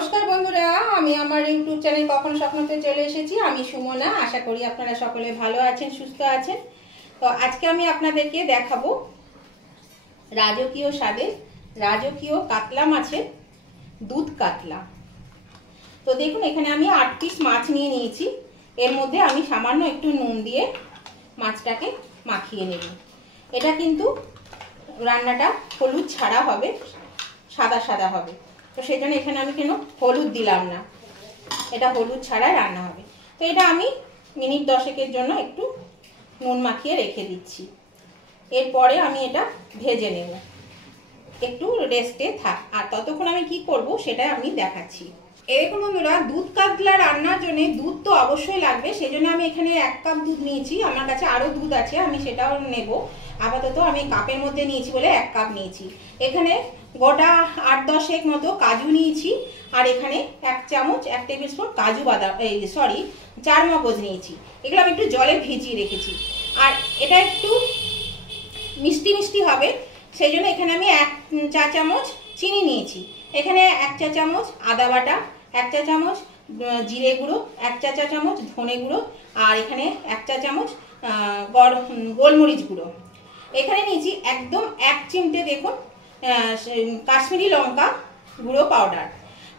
নমস্কার বন্ধুরা, আমি আমার ইউটিউব চ্যানেল কখনো স্বপ্নতে চলে এসেছি। আমি সুমনা। আশা করি আপনারা সকলে ভালো আছেন, সুস্থ আছেন। তো আজকে আমি আপনাদেরকে দেখাবো রাজকীয় স্বাদের রাজকীয় কাতলা মাছের দুধ কাতলা। তো দেখুন, এখানে আমি 8 পিস মাছ নিয়ে নিয়েছি। এর মধ্যে আমি সামান্য একটু নুন দিয়ে মাছটাকে মাখিয়ে নেব। এটা কিন্তু রান্নাটা হলুদ ছাড়া হবে, সাদা সাদা হবে। তো সেই জন্য এখানে আমি কেন হলুদ দিলাম না, এটা হলুদ ছাড়াই রান্না হবে। তো এটা আমি মিনিট 10 জন্য একটু নুন মাখিয়ে রেখে দিচ্ছি। এরপরে আমি এটা ভেজে নেব, একটু রেস্টে থাক। আর ততক্ষণ আমি কি করব সেটা আমি দেখাচ্ছি। এরকম বন্ধুরা, দুধ কাতলা রান্নার জন্য দুধ তো অবশ্যই লাগবে। সেই জন্য আমি এখানে 1 কাপ দুধ নিয়েছি। আমার কাছে আরও দুধ আছে, আমি সেটাও নেব। আপাতত আমি কাপের মধ্যে নিয়েছি বলে 1 কাপ নিয়েছি। এখানে গোটা 8-10 মতো কাজু নিয়েছি। আর এখানে 1 চামচ 1 টেবিল স্পুন কাজু বাদাম চার মগজ নিয়েছি। এগুলো আমি একটু জলে ভিজিয়ে রেখেছি। আর এটা একটু মিষ্টি মিষ্টি হবে, সেই জন্য এখানে আমি 1 চা চামচ চিনি নিয়েছি। এখানে 1 চা চামচ আদা বাটা, 1 চা চামচ জিরে গুঁড়ো, 1 চা চামচ ধনে গুঁড়ো, আর এখানে 1 চা চামচ গোলমরিচ গুঁড়ো। এখানে নিয়েছি একদম 1 চিমটে দেখুন কাশ্মীরি লঙ্কা গুঁড়ো পাউডার।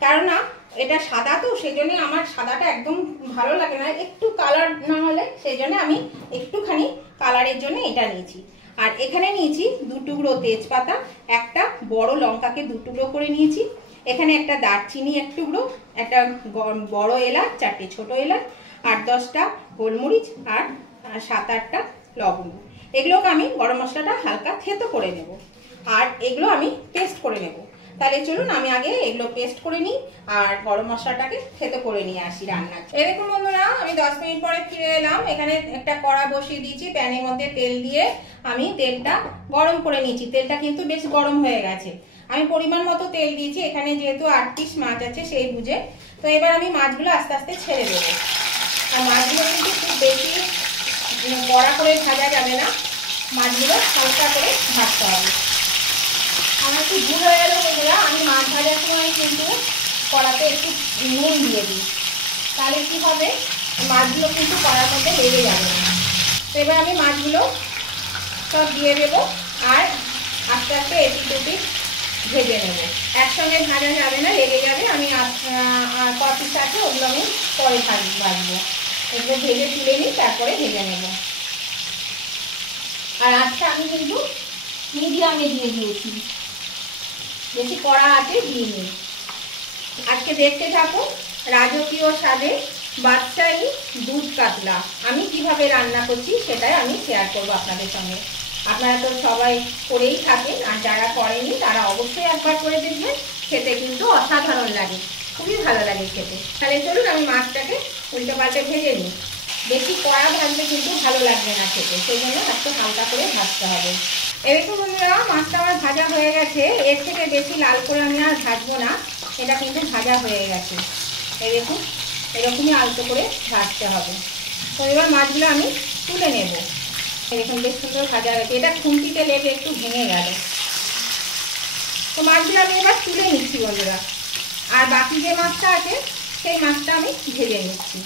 কারণ না এটা সাদা, তো সেই জন্য আমার সাদাটা একদম ভালো লাগে না, একটু কালার না হলে, সেই জন্য আমি একটুখানি কালারের জন্য এটা নিয়েছি। আর এখানে নিয়েছি 2 টুকরো তেজপাতা, একটা বড় লঙ্কাকে 2 টুকরো করে নিয়েছি। এখানে একটা দারচিনি 1 টুকরো, একটা বড় এলাচ, 4টে ছোট এলাচ, 8-10টা গোলমরিচ, আর 7-8টা লবঙ্গ। এগুলোকে আমি গরম মশলাটা হালকা থেতো করে নেব, আর এগুলো আমি পেস্ট করে নেব। তাহলে চলুন আমি আগে এগুলো পেস্ট করে নিই আর গরম মশলাটাকে থেতো করে নিয়ে আসি রান্নার। এরকম বন্ধুরা, আমি 10 মিনিট পরে ফিরে এলাম। এখানে একটা কড়া বসিয়ে দিয়েছি, প্যানের মধ্যে তেল দিয়ে আমি তেলটা গরম করে নিয়েছি। তেলটা কিন্তু বেশ গরম হয়ে গেছে। আমি পরিমাণ মতো তেল দিয়েছি, এখানে যেহেতু 8 পিস মাছ আছে সেই বুঝে। তো এবার আমি মাছগুলো আস্তে আস্তে ছেড়ে দেবো। আর মাছগুলো কিন্তু খুব বেশি কড়া করে ভাজা যাবে না, মাছগুলো হালকা করে ভাজতে হবে। আমার একটু ভুল হয়ে গেল বন্ধুরা, আমি মাছ ভাজার সময় কিন্তু কড়াতে একটু নুন দিয়ে দিই, তাহলে কি হবে মাছগুলো কিন্তু কড়ার মধ্যে লেগে যাবে না। তো এবার আমি মাছগুলো সব দিয়ে দেবো, আর আস্তে আস্তে এপিট ওপিট ভেজে নেব। একসঙ্গে ভাজা যাবে না, লেগে যাবে। আমি কপিস আছে, ওগুলো আমি পরে ভাজবো। এগুলো ভেজে তুলে নিই, তারপরে ভেজে নেব। আর আজকে আমি কিন্তু মিডিয়ামে দিয়ে দিয়েছি, বেশি কড়া আছে দিইনি। আজকে দেখতে থাকুন রাজকীয় স্বাদে বাদশাহী দুধ কাতলা আমি কিভাবে রান্না করছি, সেটাই আমি শেয়ার করবো আপনাদের সঙ্গে। আপনারা তো সবাই করেই থাকেন, আর যারা করেনি তারা অবশ্যই একবার করে দেখবেন। খেতে কিন্তু অসাধারণ লাগে, খুবই ভালো লাগে খেতে। তাহলে চলুন আমি মাছটাকে উল্টে পাল্টে ভেজে নিই। বেশি কড়া ভাজলে কিন্তু ভালো লাগবে না খেতে, সেই জন্য একটু হালকা করে ভাজতে হবে। এরকম বন্ধুরা, মাছটা আমার ভাজা হয়ে গেছে। এর থেকে বেশি লাল করে আমি আর ভাজবো না, এটা কিন্তু ভাজা হয়ে গেছে। এই দেখুন, এরকমই আলতো করে ভাজতে হবে। তো এবার মাছগুলো আমি তুলে নেব। এরকম বেশ সুন্দর ভাজা গেছে, এটা খুন্তিতে লেগে একটু ভেঙে গেল। তো মাছগুলো আমি এবার তুলে নিচ্ছি বন্ধুরা। আর বাকি যে মাছটা আছে সেই মাছটা আমি ভেজে নিচ্ছি।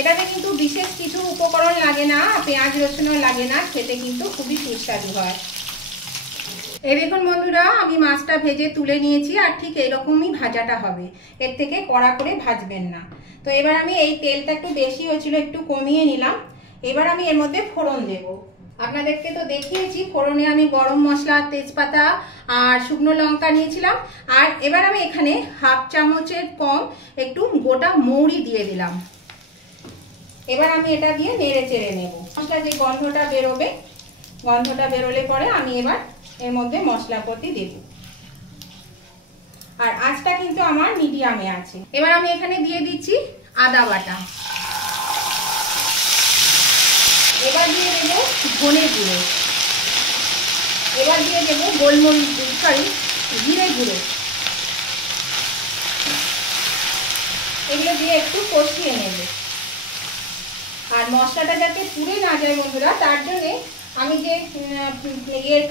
এটাতে কিন্তু বিশেষ কিছু উপকরণ লাগে না, পেঁয়াজ রসুনও লাগে না, খেতে কিন্তু খুবই সুস্বাদু হয়। এই দেখুন বন্ধুরা, আমি মাছটা ভেজে তুলে নিয়েছি। আর ঠিক এরকমই ভাজাটা হবে, এর থেকে কড়া করে ভাজবেন না। তো এবার আমি এই তেলটা একটু বেশি হয়েছিল, একটু কমিয়ে নিলাম। এবার আমি এর মধ্যে ফোড়ন দেব। আপনাদেরকে তো দেখিয়েছি, ফোড়নে আমি গরম মশলা, তেজপাতা আর শুকনো লঙ্কা নিয়েছিলাম। আর এবার আমি এখানে 1/2 চামচের কম একটু গোটা মৌরি দিয়ে দিলাম। এবার আমি এটা দিয়ে নেড়ে চেড়ে নেব। মশলা যে গন্ধটা বেরোবে, গন্ধটা বেরোলে পরে আমি এবার এর মধ্যে মশলাপাতি দেব। আর আঁচটা কিন্তু আমার মিডিয়ামে আছে। এবার আমি এখানে দিয়ে দিচ্ছি আদা বাটা। এবার দিয়ে দেবো ধনে গুঁড়ো। এবার দিয়ে দেবো জিরে গুঁড়ো। এগুলো দিয়ে একটু কষিয়ে নেব। আর মশলাটা যাতে পুড়ে না যায় বন্ধুরা, তার জন্যে আমি যে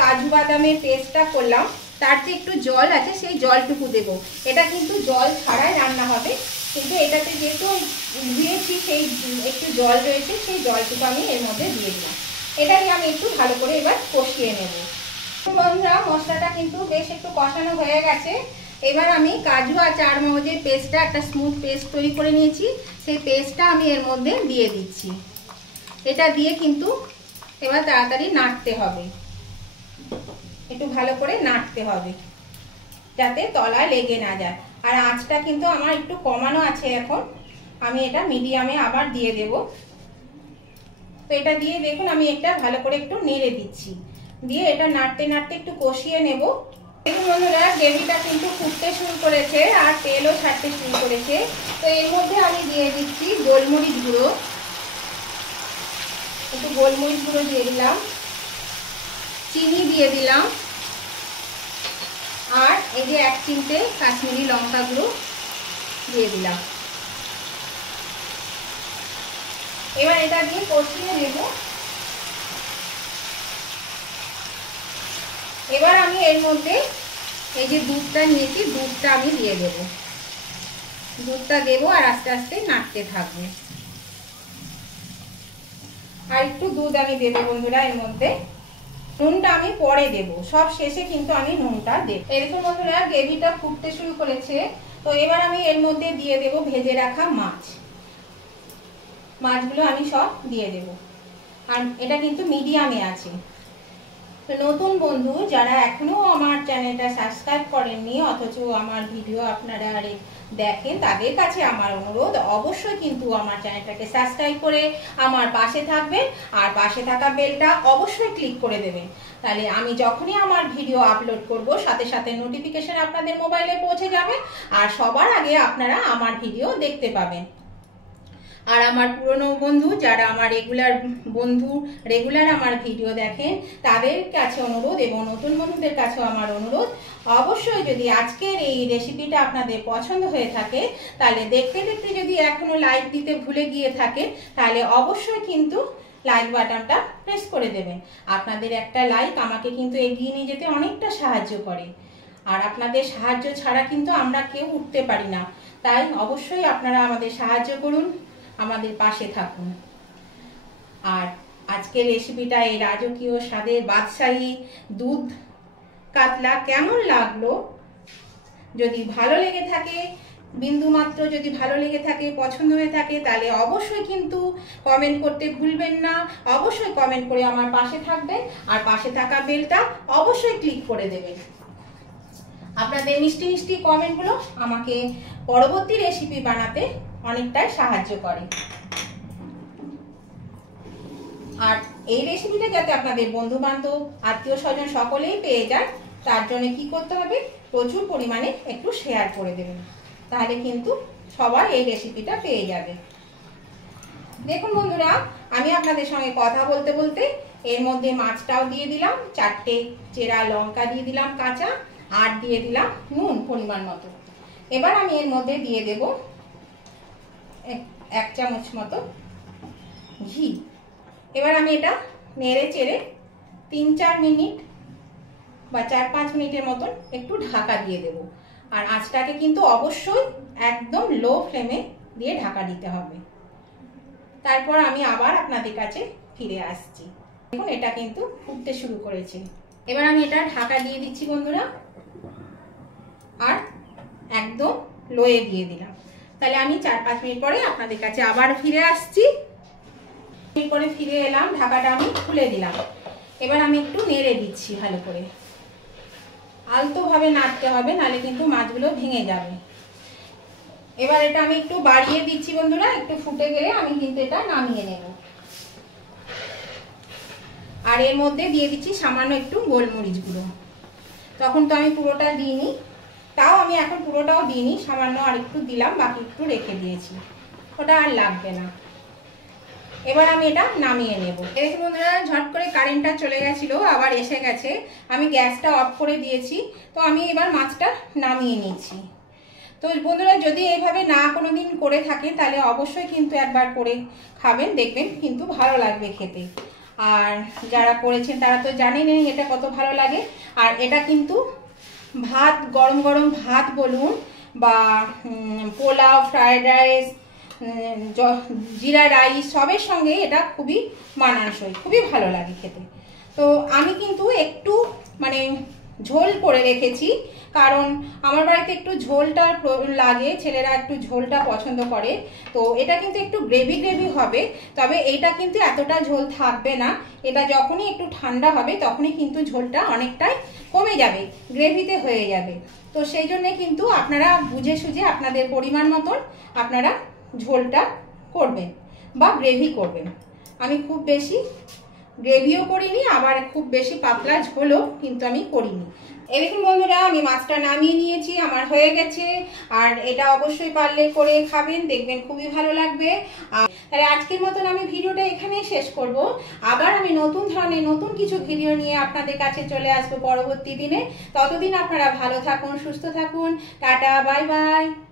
কাজু বাদামের পেস্টটা করলাম তার যে একটু জল আছে সেই জলটুকু দেবো। এটা কিন্তু জল ছাড়াই রান্না হবে, কিন্তু এটাতে যেহেতু ধুয়েছি সেই একটু জল রয়েছে, সেই জলটুকু আমি এর মধ্যে দিয়ে দিলাম। এটাকে আমি একটু ভালো করে এবার কষিয়ে নেব। বন্ধুরা মশলাটা কিন্তু বেশ একটু কষানো হয়ে গেছে। এবার আমি কাজু আর চারমগজের পেস্টটা, একটা স্মুথ পেস্ট তৈরি করে নিয়েছি, সেই পেস্টটা আমি এর মধ্যে দিয়ে দিচ্ছি। এটা দিয়ে কিন্তু এবার তাড়াতাড়ি নাড়তে হবে, একটু ভালো করে নাড়তে হবে যাতে তলায় লেগে না যায়। আর আঁচটা কিন্তু আমার একটু কমানো আছে, এখন আমি এটা মিডিয়ামে আবার দিয়ে দেব। তো এটা দিয়ে দেখুন আমি এটা ভালো করে একটু নেড়ে দিচ্ছি, দিয়ে এটা নাড়তে নাড়তে একটু কষিয়ে নেব। দেখুন বন্ধুরা গ্রেভিটা কিন্তু ফুটতে শুরু করেছে আর তেলও ছাড়তে শুরু করেছে। তো এর মধ্যে আমি দিয়ে দিচ্ছি গোলমরিচ গুঁড়ো, একটু গোলমরিচ গুঁড়ো দিয়ে দিলাম, চিনি দিয়ে দিলাম, আর এই যে 1 চিমটে কাশ্মীরি লঙ্কা গুঁড়ো দিয়ে দিলাম। এবার এটা দিয়ে কষিয়ে নেব। এবার আমি এর মধ্যে এই যে দুধটা নিয়েছি, দুধটা আমি দিয়ে দেব। দুধটা দেবো আর আস্তে আস্তে নাড়তে থাকবো। আর একটু দুধ আমি দেবো বন্ধুরা এর মধ্যে। নুনটা আমি পরে দেব, সব শেষে কিন্তু আমি নুনটা দেব। এরকম বন্ধুরা গ্রেভিটা ফুটতে শুরু করেছে। তো এবার আমি এর মধ্যে দিয়ে দেব ভেজে রাখা মাছ। মাছগুলো আমি সব দিয়ে দেব, আর এটা কিন্তু মিডিয়ামে আছে। তো নতুন বন্ধু যারা এখনো আমার চ্যানেলটা সাবস্ক্রাইব করেননি অথচ আমার ভিডিও আপনারা দেখেন, তাদের কাছে আমার অনুরোধ অবশ্যই কিন্তু আমার চ্যানেলটাকে সাবস্ক্রাইব করে আমার পাশে থাকবেন, আর পাশে থাকা বেলটা অবশ্যই ক্লিক করে দেবেন। তাহলে আমি যখনই আমার ভিডিও আপলোড করব সাথে সাথে নোটিফিকেশন আপনাদের মোবাইলে পৌঁছে যাবে, আর সবার আগে আপনারা আমার ভিডিও দেখতে পাবেন। আর আমার পুরনো বন্ধু যারা আমার রেগুলার আমার ভিডিও দেখেন, তাদের কাছে অনুরোধ এবং নতুন বন্ধুদের কাছেও আমার অনুরোধ, অবশ্যই যদি আজকের এই রেসিপিটা আপনাদের পছন্দ হয়ে থাকে, তাহলে দেখতে দেখতে যদি এখনো লাইক দিতে ভুলে গিয়ে থাকে, তাহলে অবশ্যই কিন্তু লাইক বাটনটা প্রেস করে দেবেন। আপনাদের একটা লাইক আমাকে কিন্তু এগিয়ে নিয়ে যেতে অনেকটা সাহায্য করে, আর আপনাদের সাহায্য ছাড়া কিন্তু আমরা কেউ উঠতে পারি না। তাই অবশ্যই আপনারা আমাদের সাহায্য করুন, আমাদের পাশে থাকুন। আর আজকের রেসিপিটা এই রাজকীয় স্বাদের বাদশাহী দুধ কাতলা কেমন লাগলো, যদি ভালো লেগে থাকে, বিন্দুমাত্র যদি ভালো লেগে থাকে, পছন্দ হয়ে থাকে, তাহলে অবশ্যই কিন্তু কমেন্ট করতে ভুলবেন না। অবশ্যই কমেন্ট করে আমার পাশে থাকবেন, আর পাশে থাকা বেলটা অবশ্যই ক্লিক করে দেবেন। আপনাদের মিষ্টি মিষ্টি কমেন্টগুলো আমাকে পরবর্তী রেসিপি বানাতে অনেকটাই সাহায্য করে। আর এই রেসিপিটা যাতে আপনাদের বন্ধু বান্ধব, আত্মীয় স্বজন সকলেই পেয়ে যায়, তার জন্য কি করতে হবে, প্রচুর পরিমাণে একটু শেয়ার করে দেবেন, তাহলে কিন্তু সবাই এই রেসিপিটা পেয়ে যাবে। দেখুন বন্ধুরা আমি আপনাদের সঙ্গে কথা বলতে বলতে এর মধ্যে মাছটাও দিয়ে দিলাম, 4টে চেরা লঙ্কা দিয়ে দিলাম কাঁচা, আর দিয়ে দিলাম নুন পরিমাণ মতো। এবার আমি এর মধ্যে দিয়ে দেব 1 চামচ মতো ঘি। এবার আমি এটা নেড়ে চেড়ে 3-4 মিনিট বা 4-5 মিনিটের মতন একটু ঢাকা দিয়ে দেব। আর আঁচটাকে কিন্তু অবশ্যই একদম লো ফ্লেমে দিয়ে ঢাকা দিতে হবে। তারপর আমি আবার আপনাদের কাছে ফিরে আসছি। দেখুন এটা কিন্তু ফুটতে শুরু করেছে। এবার আমি এটা ঢাকা দিয়ে দিচ্ছি বন্ধুরা, আর একদম লোয়ে দিয়ে দিলাম। তাহলে আমি 4-5 মিনিট পরে আপনাদের কাছে আবার ফিরে আসছি। পরে ফিরে এলাম, ঢাকাটা আমি খুলে দিলাম। এবার আমি একটু নেড়ে দিচ্ছি ভালো করে, আলতোভাবে নাড়তে হবে, নাহলে কিন্তু মাছগুলো ভেঙে যাবে। এবার এটা আমি একটু বাড়িয়ে দিচ্ছি বন্ধুরা, একটু ফুটে গেলে আমি কিন্তু এটা নামিয়ে নেব। আর এর মধ্যে দিয়ে দিচ্ছি সামান্য একটু গোলমরিচ গুঁড়ো। তখন তো আমি পুরোটা দিইনি, তাও আমি এখন পুরোটাও দিইনি, সামান্য আর একটু দিলাম, বাকি একটু রেখে দিয়েছি, ওটা আর লাগবে না। এবার আমি এটা নামিয়ে নেব। দেখুন বন্ধুরা ঝট করে কারেন্টটা চলে গেছিল, আবার এসে গেছে। আমি গ্যাসটা অফ করে দিয়েছি। তো আমি এবার মাছটা নামিয়ে নিচ্ছি। তো বন্ধুরা যদি এইভাবে না কোনোদিন করে থাকেন, তাহলে অবশ্যই কিন্তু একবার করে খাবেন, দেখবেন কিন্তু ভালো লাগবে খেতে। আর যারা করেছেন তারা তো জানেনই এটা কত ভালো লাগে। আর এটা কিন্তু ভাত, গরম গরম ভাত বলুন বা পোলাও, ফ্রায়েড রাইস, জিরা রাইস, সবের সঙ্গে এটা খুবই মানানসই, খুবই ভালো লাগে খেতে। তো আমি কিন্তু একটু মানে ঝোল করে রেখেছি, কারণ আমার বাড়িতে একটু ঝোলটা লাগে, ছেলেরা একটু ঝোলটা পছন্দ করে। তো এটা কিন্তু একটু গ্রেভি গ্রেভি হবে, তবে এটা কিন্তু এতটা ঝোল থাকবে না। এটা যখনই একটু ঠান্ডা হবে তখনই কিন্তু ঝোলটা অনেকটাই কমে যাবে, গ্রেভিতে হয়ে যাবে। তো সেই জন্যে কিন্তু আপনারা বুঝে সুঝে আপনাদের পরিমাণ মতন আপনারা ঝোলটা করবেন বা গ্রেভি করবেন। আমি খুব বেশি গ্রেভিও করিনি, আবার খুব বেশি পাতলা ঝোলও কিন্তু আমি করিনি। এই দেখুন বন্ধুরা, আমি মাছটা নামিয়ে নিয়েছি, আমার হয়ে গেছে। আর এটা অবশ্যই পারলে করে খাবেন, দেখবেন খুবই ভালো লাগবে। তাহলে আজকের মতন আমি ভিডিওটা এখানেই শেষ করব। আবার আমি নতুন ধরনের নতুন কিছু ভিডিও নিয়ে আপনাদের কাছে চলে আসবো পরবর্তী দিনে। ততদিন আপনারা ভালো থাকুন, সুস্থ থাকুন। Tata, bye bye.